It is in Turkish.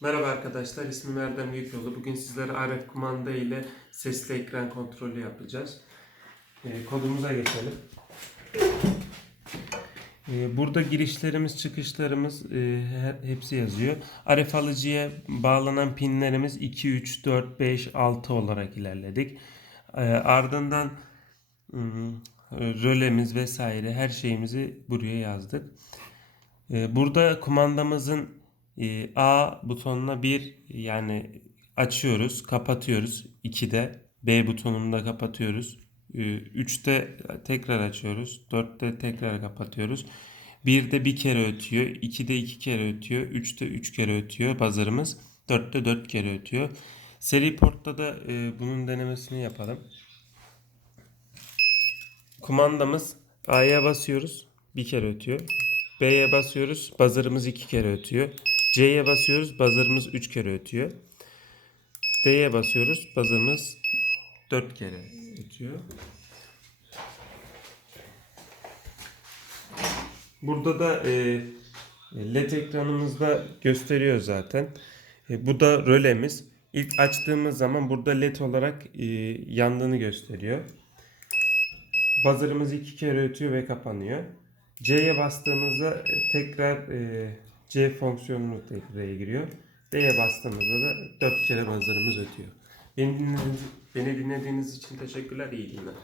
Merhaba arkadaşlar, ismim Erdem Büyükyolu. Bugün sizlere RF kumanda ile sesli ekran kontrolü yapacağız. Ee, kodumuza geçelim. Ee, burada girişlerimiz, çıkışlarımız e, he- hepsi yazıyor. RF alıcıya bağlanan pinlerimiz 2, 3, 4, 5, 6 olarak ilerledik. Ee, ardından ım, rölemiz vesaire her şeyimizi buraya yazdık. Ee, Burada kumandamızın e, A butonuna bir yani açıyoruz, kapatıyoruz. 2'de B butonunu da kapatıyoruz. 3'te tekrar açıyoruz. 4'te tekrar kapatıyoruz. 1'de bir kere ötüyor. 2'de iki kere ötüyor. 3'te üç kere ötüyor buzzer'ımız. 4'te 4 kere ötüyor. Seri portta da e, bunun denemesini yapalım. Kumandamız A'ya basıyoruz. Bir kere ötüyor. B'ye basıyoruz. Buzzer'ımız iki kere ötüyor. C'ye basıyoruz. Buzzer'ımız üç kere ötüyor. D'ye basıyoruz. Buzzer'ımız dört kere ötüyor. Burada da e, LED ekranımızda gösteriyor zaten. E, bu da rölemiz. İlk açtığımız zaman burada LED olarak e, yandığını gösteriyor. Buzzer'ımız iki kere ötüyor ve kapanıyor. C'ye bastığımızda tekrar e, C fonksiyonu devreye giriyor. D'ye bastığımızda da 4 kere buzzer'ımız ötüyor. Beni dinlediğiniz, beni dinlediğiniz için teşekkürler. İyi günler.